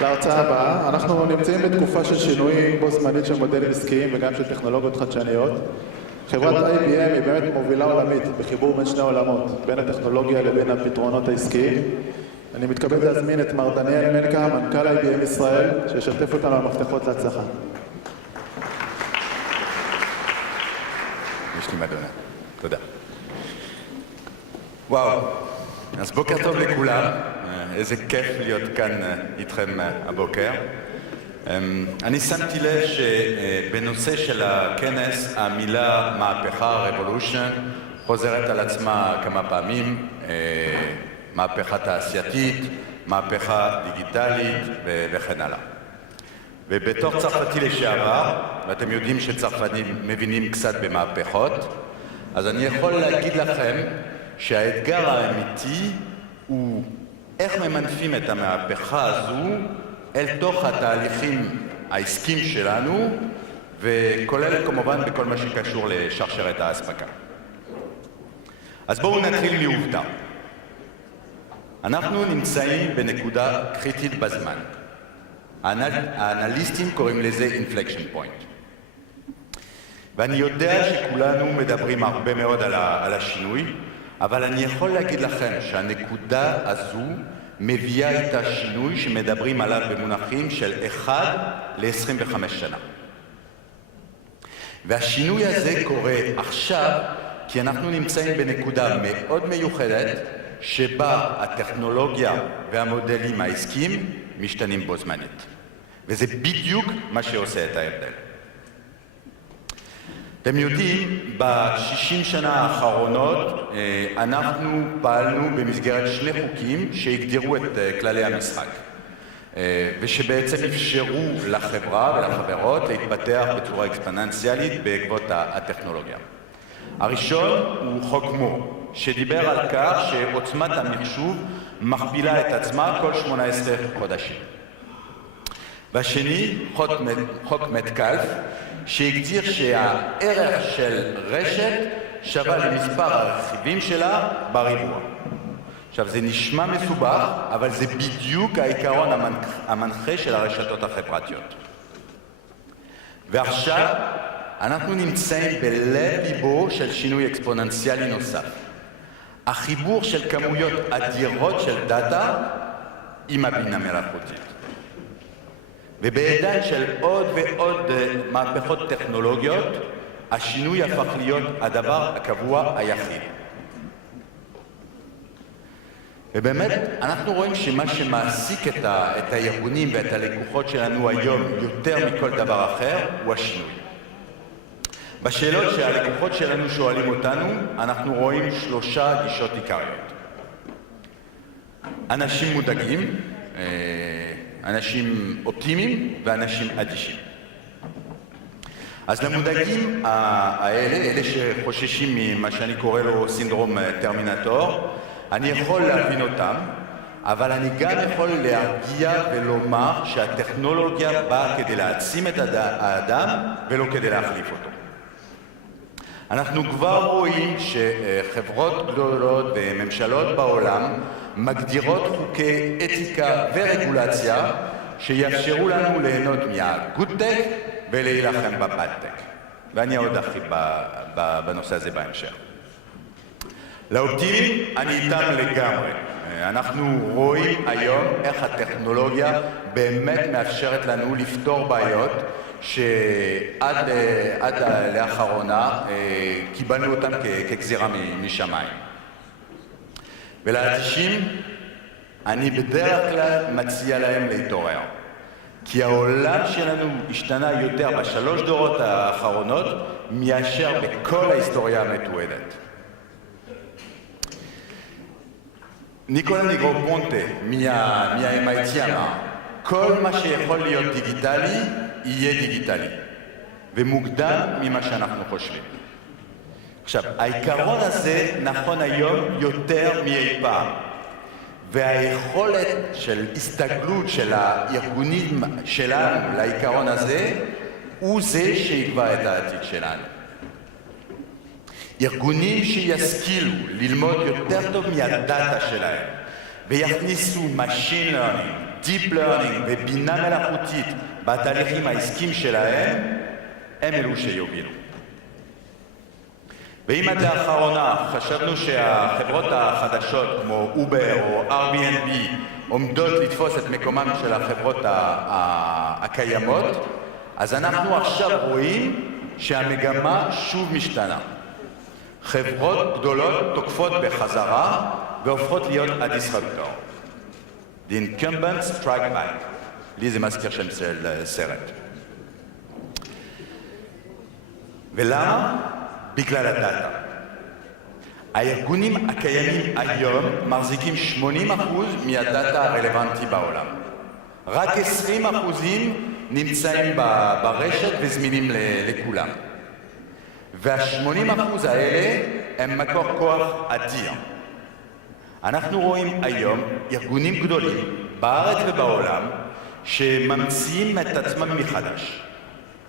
להרצאה הבאה. אנחנו נמצאים בתקופה של שינויים בו זמנית של מודלים עסקיים וגם של טכנולוגיות חדשניות. חברת IBM היא באמת מובילה עולמית בחיבור בין שני עולמות, בין הטכנולוגיה לבין הפתרונות העסקיים. אני מתכבד להזמין את מר דניאל מלכה, מנכ"ל IBM ישראל, שישתף אותנו על המפתחות להצלחה. יש לי מדונה. תודה. וואו, אז בוקר טוב לכולם. איזה כיף להיות כאן איתכם הבוקר. אני שמתי לב שבנושא של הכנס המילה מהפכה, revolution, חוזרת על עצמה כמה פעמים. מהפכה תעשייתית, מהפכה דיגיטלית וכן הלאה. ובתור צרפתי לשעבר, ואתם יודעים שצרפתים מבינים קצת במהפכות, אז אני יכול להגיד לכם שהאתגר האמיתי הוא איך ממנפים את המהפכה הזו אל תוך התהליכים העסקיים שלנו, וכולל כמובן בכל מה שקשור לשרשרת האספקה. אז בואו נתחיל מעובדה. אנחנו נמצאים בנקודה קריטית בזמן. האנליסטים קוראים לזה inflection point. ואני יודע שכולנו מדברים הרבה מאוד על השינוי, אבל אני יכול להגיד לכם שהנקודה הזו מביאה איתה שינוי שמדברים עליו במונחים של 1 ל-25 שנה. והשינוי הזה קורה עכשיו כי אנחנו נמצאים בנקודה מאוד מיוחדת שבה הטכנולוגיה והמודלים העסקיים משתנים בו זמנית. וזה בדיוק מה שעושה את ההבדל. אתם יודעים, ב-60 שנה האחרונות אנחנו פעלנו במסגרת שני חוקים שהגדירו את כללי המשחק ושבעצם אפשרו לחברה ולחברות להתפתח בצורה אקספוננציאלית בעקבות הטכנולוגיה. הראשון הוא חוק מור, שדיבר על כך שעוצמת המחשוב מכפילה את עצמה כל 18 חודשים. והשני, חוק מטקלף, שהגדיר שהערך של רשת שווה למספר הרכיבים שלה בריבוע. עכשיו, זה נשמע מסובך, אבל זה בדיוק העיקרון המנחה של הרשתות החברתיות. ועכשיו, אנחנו נמצאים בלב ליבו של שינוי אקספוננציאלי נוסף. החיבור של כמויות אדירות של דאטה עם הבינה מלאכותית. ובעידן של עוד ועוד מהפכות טכנולוגיות, השינוי הפך להיות הדבר הקבוע היחיד. ובאמת, אנחנו רואים שמה שמעסיק את הארגונים ואת הלקוחות שלנו היום יותר מכל דבר אחר הוא השינוי. בשאלות שהלקוחות שלנו שואלים אותנו, אנחנו רואים 3 גישות עיקריות. אנשים מודאגים, אנשים אופטימיים ואנשים אדישים. אז למודאגים האלה, אלה שחוששים ממה שאני קורא לו סינדרום טרמינטור, אני יכול להבין אותם, אבל אני גם יכול להרגיע ולומר שהטכנולוגיה באה כדי להעצים את האדם ולא כדי להחליף אותו. אנחנו כבר רואים שחברות גדולות וממשלות בעולם מגדירות חוקי אתיקה ורגולציה שיאפשרו לנו ליהנות מהגוד-טק ולהילחם בבד-טק. ואני עוד ארחיב בנושא הזה בהמשך. לאופטימיים, אני איתם לגמרי. אנחנו רואים היום איך הטכנולוגיה באמת מאפשרת לנו לפתור בעיות שעד לאחרונה קיבלנו אותם כגזירה משמיים. ולאנשים, אני בדרך כלל מציע להם להתעורר. כי העולם שלנו השתנה יותר ב3 דורות האחרונות מאשר בכל ההיסטוריה המתועדת. ניקולה ניגרו-פונטה מה-MIT אמר, כל מה שיכול להיות דיגיטלי יהיה דיגיטלי, ומוקדם ממה שאנחנו חושבים. עכשיו, העיקרון הזה נכון היום יותר מאי פעם, והיכולת של הסתגלות של הארגונים שלנו לעיקרון הזה, הוא זה שיקבע את העתיד שלנו. ארגונים שישכילו ללמוד יותר טוב מהדאטה שלהם, ויכניסו Machine Learning, Deep Learning ובינה מלאכותית בתהליכים העסקיים שלהם, הם אלו שיובילו. ואם עד לאחרונה חשבנו שהחברות החדשות כמו אובר או Airbnb עומדות לתפוס את מקומם של החברות הקיימות, אז אנחנו עכשיו רואים שהמגמה שוב משתנה. חברות גדולות תוקפות בחזרה והופכות להיות הדיסרפטור. The incumbents strike back. לי זה מזכיר שם סרט. ולמה? בגלל הדאטה. הארגונים הקיימים היום מחזיקים 80% מהדאטה הרלוונטי בעולם. רק 20% נמצאים ברשת וזמינים לכולם. וה-80% האלה הם מקור כוח אדיר. אנחנו רואים היום ארגונים גדולים בארץ ובעולם שממציאים את עצמם מחדש.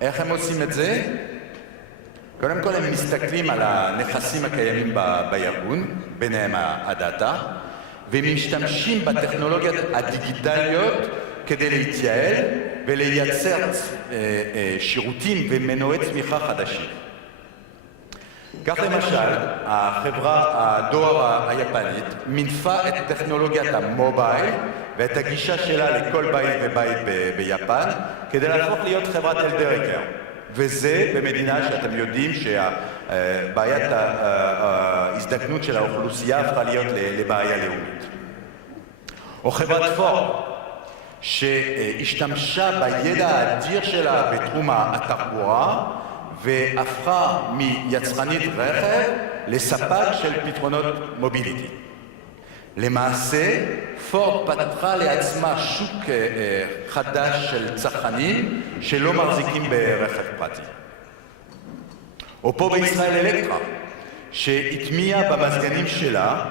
איך הם עושים את זה? קודם כל הם מסתכלים על הנכסים הקיימים בארגון, ביניהם הדאטה, והם משתמשים בטכנולוגיות הדיגיטליות כדי להתייעל ולייצר שירותים ומנועי צמיחה חדשים. כך למשל, הדואר היפנית מינפה את טכנולוגיית המובייל ואת הגישה שלה לכל בית ובית ביפן כדי להפוך להיות חברת אלדריקר. וזה במדינה שאתם יודעים שבעיית ההזדקנות של האוכלוסייה הפכה להיות לבעיה לאומית. או חברת פורד, שהשתמשה בידע האדיר שלה בתחום התחבורה והפכה מיצרנית רכב לספק של פתרונות מוביליטי. למעשה, פורד פתחה לעצמה שוק חדש של צרכנים שלא מחזיקים ברכב פרטי. או פה בישראל אלקטרה, שהטמיעה במזגנים שלה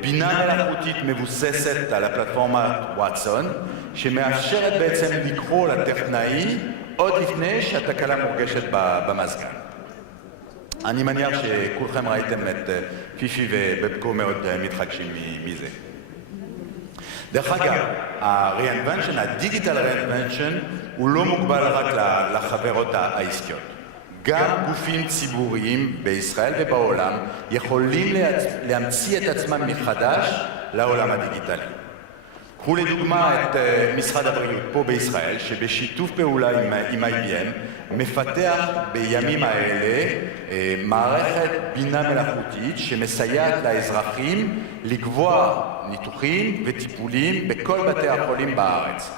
בינה מלאכותית מבוססת על הפלטפורמה וואטסון, שמאפשרת בעצם לקרוא לטכנאי עוד לפני שהתקלה מורגשת במזגן. אני מניח שכולכם ראיתם את פיפי ובבקו מאוד מתחגשים מזה. דרך אגב, ה-reinvention, ה-digital reinvention, הוא לא מוגבל רק לחברות העסקיות. גם גופים ציבוריים בישראל ובעולם יכולים להמציא את עצמם מחדש לעולם הדיגיטלי. קחו לדוגמה את משרד הבריאות פה בישראל, שבשיתוף פעולה עם IBM מפתח בימים האלה מערכת בינה מלאכותית שמסייעת לאזרחים לקבוע ניתוחים וטיפולים בכל בתי החולים בארץ.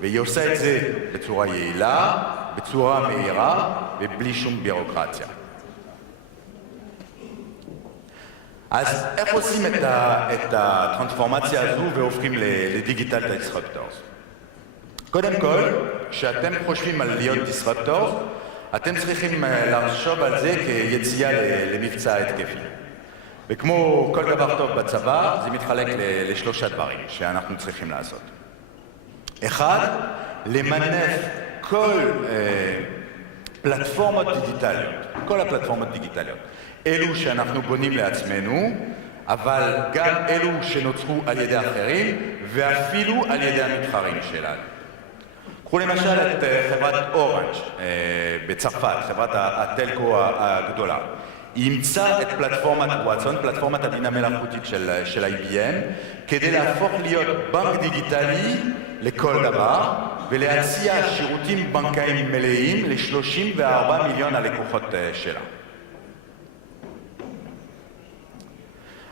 והיא עושה את זה בצורה יעילה, בצורה מהירה ובלי שום בירוקרטיה. אז איך עושים את הטרנספורמציה הזו והופכים לדיגיטל דיסרפטורס? קודם כל, כשאתם חושבים על להיות דיסרפטורס, אתם צריכים לחשוב על זה כיציאה למבצע התקפי. וכמו כל דבר טוב בצבא, זה מתחלק לשלושה דברים שאנחנו צריכים לעשות. אחד, למנף כל פלטפורמות דיגיטליות, כל הפלטפורמות דיגיטליות. אלו שאנחנו בונים לעצמנו, אבל גם אלו שנוצרו על ידי אחרים, ואפילו על ידי המתחרים שלנו. קחו למשל את חברת אורנג' בצרפת, חברת הטלקו הגדולה. היא אימצה את פלטפורמת וואטסון, פלטפורמת הבינה מלאכותית של IBM, כדי להפוך להיות בנק דיגיטלי לכל דבר, ולהציע שירותים בנקאיים מלאים ל-34 מיליון הלקוחות שלה.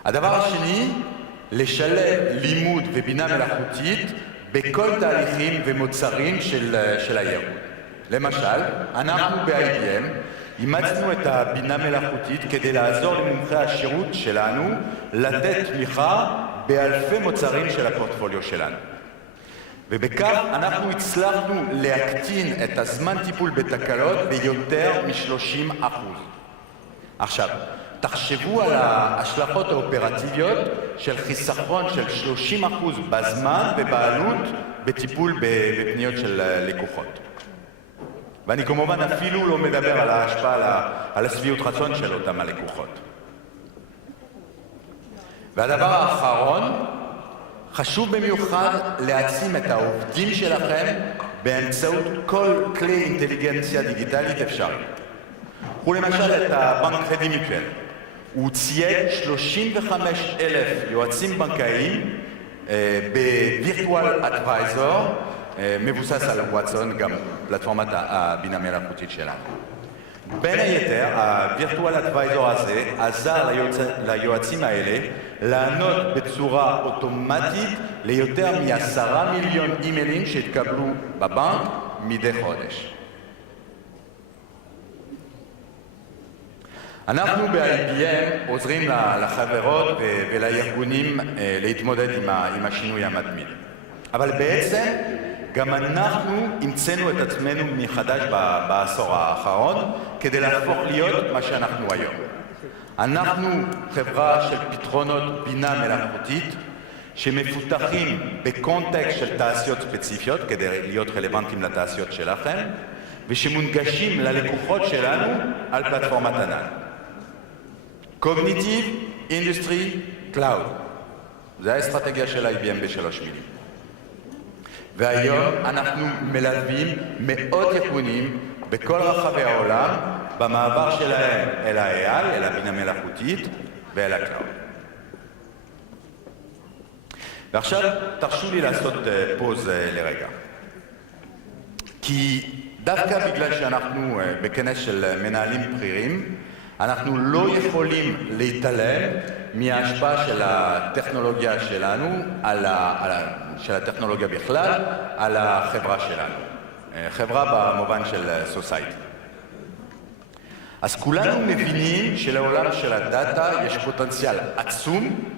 הדבר השני, לשלב לימוד ובינה מלאכותית בכל תהליכים ומוצרים של הארגון. למשל, אנחנו ב-IBM אימצנו את הבינה מלאכותית כדי לעזור למומחי השירות שלנו לתת תמיכה באלפי מוצרים של הפורטפוליו שלנו. ובכך אנחנו הצלחנו להקטין את הזמן טיפול בתקלות ביותר מ-30%. עכשיו, תחשבו על ההשלכות האופרטיביות של חיסכון של 30% בזמן ובעלות בטיפול בפניות של לקוחות. ואני כמובן אפילו לא מדבר על ההשפעה על השביעות רצון של אותם הלקוחות. והדבר האחרון, חשוב במיוחד להעצים את העובדים שלכם באמצעות כל כלי אינטליגנציה דיגיטלית אפשרי. קחו למשל את הבנק קרדיט מוטואל. הוא צייד 35,000 יועצים בנקאיים בווירטואל אדוויזור, מבוסס על וואטסון, גם פלטפורמת הבינה מלאכותית שלנו. בין היתר, הווירטואל אדוויזור הזה עזר ליועצים האלה לענות בצורה אוטומטית ליותר מ10 מיליון אימיילים שהתקבלו בבנק מדי חודש. אנחנו ב-IBM עוזרים לחברות ולארגונים להתמודד עם השינוי המתמיד. אבל בעצם גם אנחנו המצאנו את עצמנו מחדש בעשור האחרון כדי להפוך להיות מה שאנחנו היום. אנחנו חברה של פתרונות בינה מלאכותית שמפותחים בקונטקסט של תעשיות ספציפיות כדי להיות רלוונטיים לתעשיות שלכם ושמונגשים ללקוחות שלנו על פלטפורמת ענן. Cognitive Industry Cloud. זו האסטרטגיה של IBM בשלוש מילים. והיום אנחנו מלווים מאות ארגונים בכל רחבי העולם במעבר שלהם אל ה-AI, אל הבינה מלאכותית ואל הקלאוד. ועכשיו תרשו לי לעשות פוז לרגע. כי דווקא בגלל שאנחנו בכנס של מנהלים בכירים, אנחנו לא יכולים להתעלם מההשפעה של הטכנולוגיה שלנו, של הטכנולוגיה בכלל, על החברה שלנו. חברה במובן של סוסייטי. אז כולנו מבינים שלעולם של הדאטה יש פוטנציאל עצום,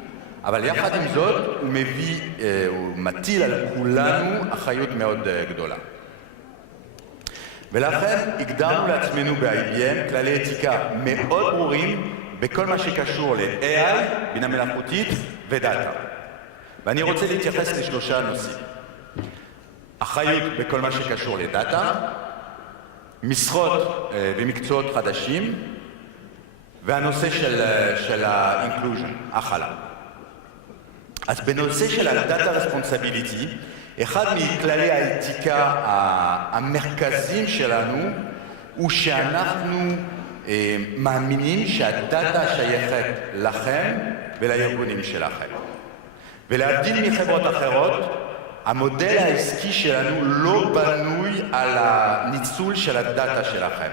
אבל יחד עם זאת הוא מטיל על כולנו אחריות מאוד גדולה. ולכן הגדרנו לעצמנו ב-IBM כללי אתיקה מאוד ברורים בכל מה שקשור ל-AI, בינה מלאכותית ודאטה. ואני רוצה להתייחס לשלושה נושאים. אחריות בכל מה שקשור לדאטה, משרות ומקצועות חדשים, והנושא של ה-inclusion, הכלה. אז בנושא של ה-data responsibility, אחד מכללי האתיקה המרכזיים שלנו הוא שאנחנו מאמינים שהדאטה שייכת לכם ולארגונים שלכם. ולהבדיל מחברות אחרות, המודל העסקי שלנו לא בנוי על הניצול של הדאטה שלכם.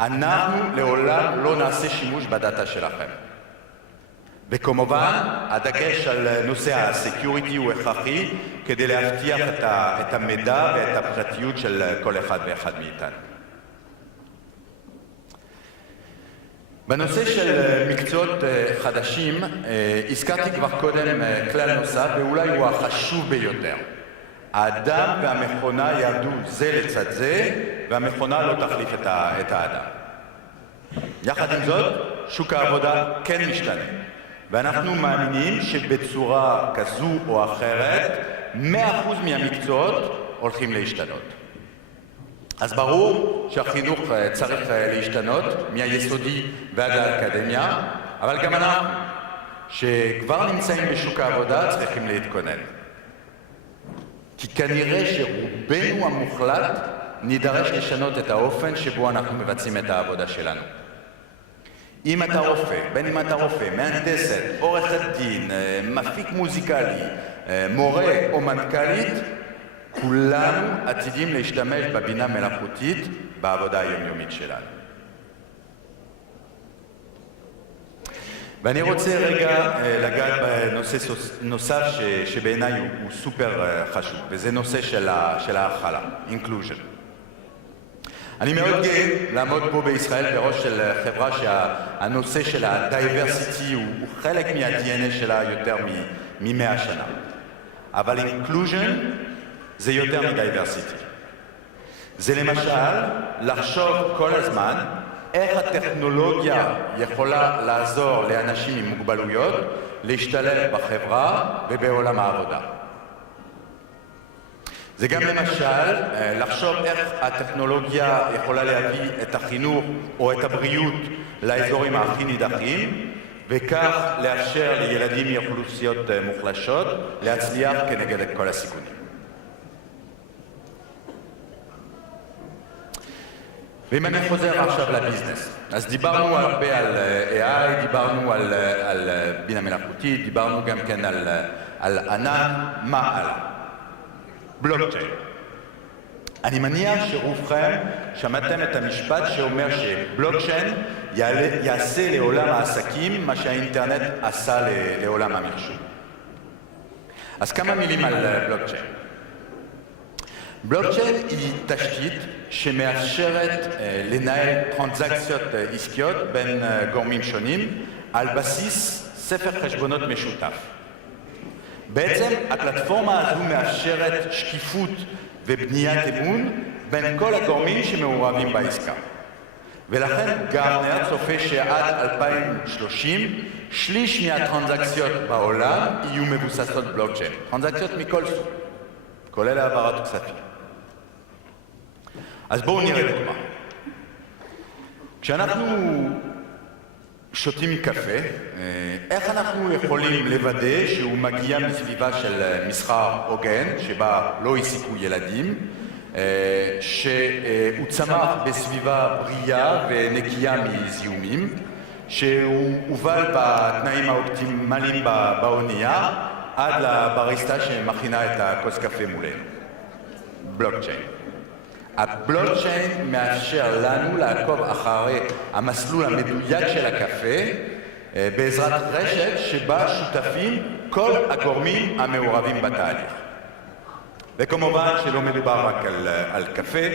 אנחנו לעולם לא נעשה שימוש בדאטה שלכם. וכמובן, הדגש על נושא הסקיוריטי הוא הכרחי כדי להבטיח את המידע ואת הפרטיות של כל אחד ואחד מאיתנו. בנושא של מקצועות חדשים, הזכרתי כבר קודם כלל נוסף, ואולי הוא החשוב ביותר. האדם והמכונה יעמדו זה לצד זה, והמכונה לא תחליף את האדם. יחד עם זאת, שוק העבודה כן משתנה. ואנחנו מאמינים שבצורה כזו או אחרת, 100% מהמקצועות הולכים להשתנות. אז ברור שהחינוך צריך להשתנות מהיסודי ועד האקדמיה, אבל גם אנחנו, שכבר נמצאים בשוק העבודה, צריכים להתכונן. כי כנראה שרובנו המוחלט נידרש לשנות את האופן שבו אנחנו מבצעים את העבודה שלנו. אם אתה רופא, בין אם אתה רופא, מהנדסת, עורכת דין, מפיק מוזיקלי, מורה או מנכ"לית, כולנו עתידים להשתמש בבינה מלאכותית בעבודה היומיומית שלנו. ואני רוצה רגע לגעת בנושא נוסף שבעיניי הוא סופר חשוב, וזה נושא של ההכלה, inclusion. אני מאוד גאה לעמוד פה בישראל בראש של חברה שהנושא של ה-diversity הוא חלק מה-DNA שלה יותר מ-100 שנה. אבל inclusion זה יותר מ-diversity. זה למשל לחשוב כל הזמן איך הטכנולוגיה יכולה לעזור לאנשים עם מוגבלויות להשתלב בחברה ובעולם העבודה. זה גם למשל לחשוב איך הטכנולוגיה יכולה להביא את החינוך או את הבריאות לאזורים הכי נידחים, וכך לאפשר לילדים מאוכלוסיות מוחלשות להצליח כנגד כל הסיכונים. ואם אני חוזר עכשיו לביזנס, אז דיברנו הרבה על AI, דיברנו על בינה מלאכותית, דיברנו גם כן על ענן, מה הלאה? בלוקצ'יין. אני מניח שרובכם שמעתם את המשפט שאומר שבלוקצ'יין יעשה לעולם העסקים מה שהאינטרנט עשה לעולם המחשוב. אז כמה מילים על בלוקצ'יין. בלוקצ'יין היא תשתית שמאפשרת לנהל טרנזקציות עסקיות בין גורמים שונים על בסיס ספר חשבונות משותף. בעצם הפלטפורמה הזו מאפשרת שקיפות ובניית אמון בין כל הגורמים שמעורבים בעסקה. ולכן גרטנר צופה שעד 2030 שליש מהטרנזקציות בעולם יהיו מבוססות בלוקצ'יין. טרנזקציות מכל סוג, כולל העברת כספים. אז בואו נראה דוגמה. כשאנחנו שותים קפה, איך אנחנו יכולים לוודא שהוא מגיע מסביבה של מסחר הוגן, שבה לא העסיקו ילדים, שהוא צמח בסביבה בריאה ונקייה מזיהומים, שהוא הובל בתנאים האופטימליים באונייה, עד לבריסטה שמכינה את הכוס קפה מולנו. בלוקצ'יין. הבלוקצ'יין מאפשר לנו לעקוב אחרי המסלול המדויק של הקפה בעזרת רשת שבה שותפים כל הגורמים המעורבים בתהליך. וכמובן שלא מדובר רק על קפה,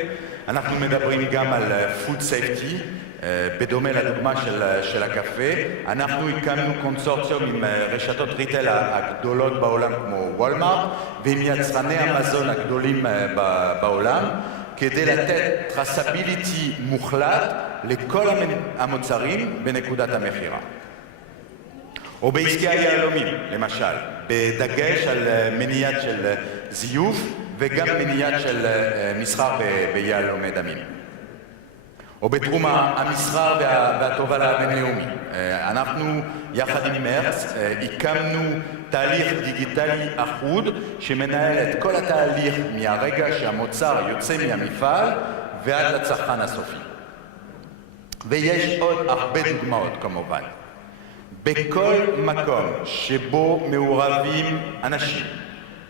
אנחנו מדברים גם על food safety, בדומה לדוגמה של הקפה. אנחנו הקמנו קונסורציום עם רשתות ריטייל הגדולות בעולם כמו וולמארט ועם יצרני המזון הגדולים בעולם, כדי לתת טרסביליטי מוחלט לכל המוצרים בנקודת המכירה. או בעסקי היהלומים, למשל, בדגש על מניעת של זיוף וגם מניעת של מסחר ביהלומי דמים. או בתחום המסחר והתובלה הבינלאומי. אנחנו, יחד עם מרץ, הקמנו תהליך דיגיטלי אחוד שמנהל את כל התהליך מהרגע שהמוצר יוצא מהמפעל ועד לצרכן הסופי. ויש עוד הרבה דוגמאות כמובן. בכל מקום שבו מעורבים אנשים,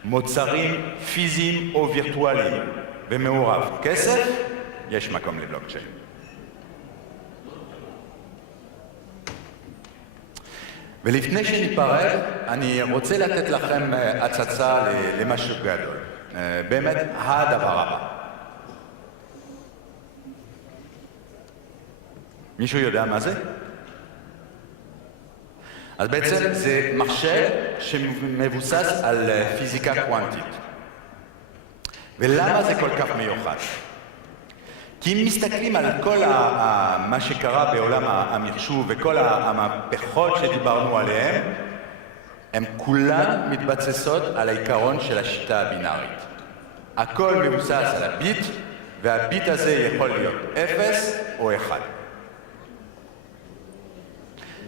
מוצרים פיזיים או וירטואליים, ומעורב כסף, יש מקום לבלוקצ'יין. ולפני שניפרד, אני רוצה לתת לכם הצצה למשהו גדול. באמת, הדבר הבא. מישהו יודע מה זה? אז בעצם זה מחשב שמבוסס על פיזיקה קוונטית. ולמה זה כל כך מיוחד? כי אם מסתכלים על כל מה שקרה בעולם המחשוב וכל המהפכות שדיברנו עליהן, הן כולן מתבססות על העיקרון של השיטה הבינארית. הכל מבוסס על הביט, והביט הזה יכול להיות 0 או 1.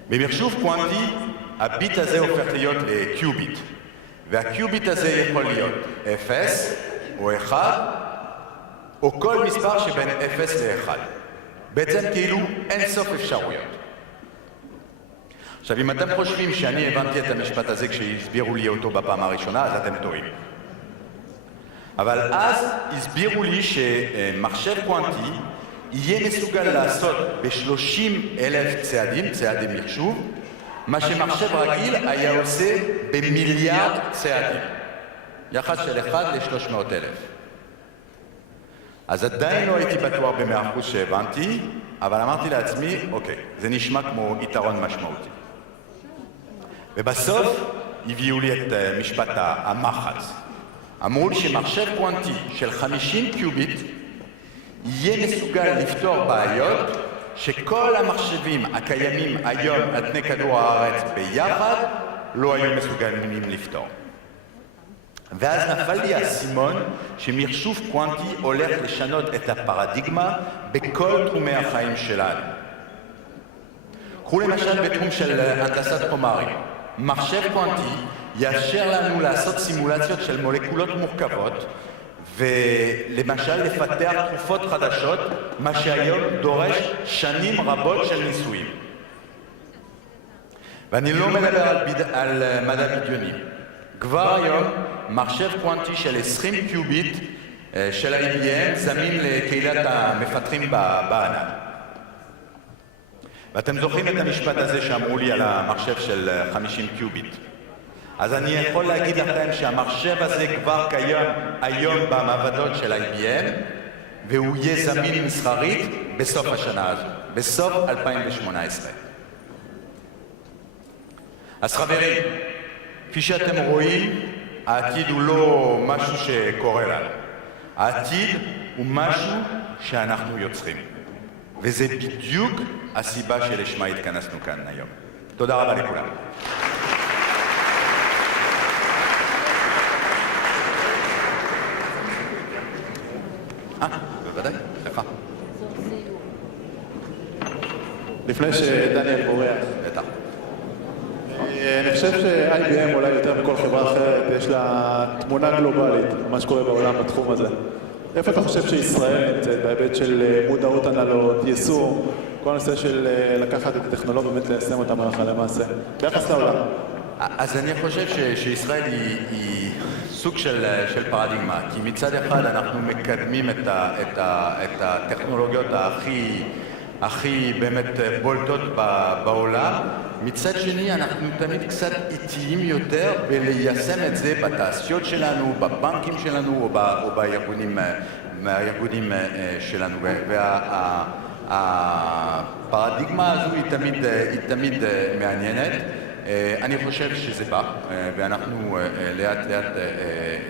במחשוב קוונטי, הביט הזה הופך להיות לקיוביט, והקיוביט הזה יכול להיות 0 או 1, או כל מספר שבין 0 ל-1. בעצם כאילו אין סוף אפשרויות. עכשיו, אם אתם חושבים שאני הבנתי את המשפט הזה כשהסבירו לי אותו בפעם הראשונה, אז אתם טועים. אבל אז הסבירו לי שמחשב קוונטי יהיה מסוגל לעשות ב-30,000 צעדי מחשוב, מה שמחשב רגיל היה עושה במיליארד צעדים. יחס של 1 ל-300,000. אז עדיין לא הייתי בטוח ב100% שהבנתי, אבל אמרתי לעצמי, אוקיי, זה נשמע כמו יתרון משמעותי. ובסוף הביאו לי את משפט המחץ. אמרו לי שמחשב קוונטי של 50 קיוביט יהיה מסוגל לפתור בעיות שכל המחשבים הקיימים היום על פני כדור הארץ ביחד לא היו מסוגלים לפתור. ואז נפל לי האסימון שמחשוב קוונטי הולך לשנות את הפרדיגמה בכל תחומי החיים שלנו. קחו למשל בתחום של הנדסת חומרים. מחשב קוונטי יאפשר לנו לעשות סימולציות של מולקולות מורכבות ולמשל לפתח תרופות חדשות, מה שהיום דורש שנים רבות של ניסויים. ואני לא מדבר על מדע בדיוני. כבר היום מחשב קוונטי של 20 קיוביט של IBM זמין לקהילת המפתחים בענן. ואתם זוכרים את המשפט הזה שאמרו לי על המחשב של 50 קיוביט. אז אני יכול להגיד לכם שהמחשב הזה כבר קיים היום במעבדות של IBM, והוא יהיה זמין מסחרית בסוף השנה הזו, בסוף 2018. אז חברים, כפי שאתם רואים, העתיד הוא לא משהו שקורה לנו. העתיד הוא משהו שאנחנו יוצרים. וזה בדיוק הסיבה שלשמה התכנסנו כאן היום. תודה רבה לכולם. בוודאי, לך. לפני שדניאל בורח. בטח. אני חושב ש-IBM אולי יותר מכל חברה אחרת, יש לה תמונה גלובלית, מה שקורה בעולם בתחום הזה. איפה אתה חושב שישראל נמצאת בהיבט של מודעות הנהלות, יישום, כל הנושא של לקחת את הטכנולוגיה ובאמת ליישם אותם הלכה למעשה, ביחס לעולם? אז אני חושב שישראל היא סוג של פרדיגמה, כי מצד אחד אנחנו מקדמים את הטכנולוגיות הכי באמת בולטות בעולם, מצד שני אנחנו תמיד קצת איטיים יותר בליישם את זה בתעשיות שלנו, בבנקים שלנו או בארגונים שלנו. והפרדיגמה הזו היא תמיד מעניינת. אני חושב שזה בא, ואנחנו לאט לאט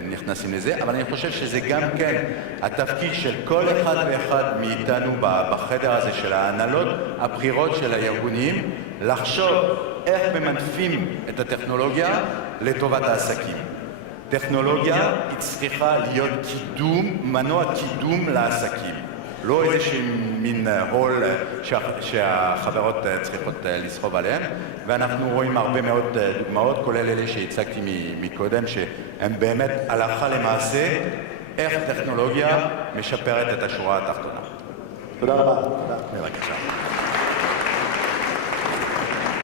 נכנסים לזה, אבל אני חושב שזה גם כן התפקיד של כל אחד ואחד מאיתנו בחדר הזה של ההנהלות הבחירות של הארגונים, לחשוב איך ממנפים את הטכנולוגיה לטובת העסקים. טכנולוגיה היא צריכה להיות מנוע קידום לעסקים. לא איזשהו מין הול שהחברות צריכות לסחוב עליהן, ואנחנו רואים הרבה מאוד דוגמאות, כולל אלה שהצגתי מקודם, שהן באמת הלכה למעשה איך טכנולוגיה משפרת את השורה התחתונה. תודה רבה. בבקשה.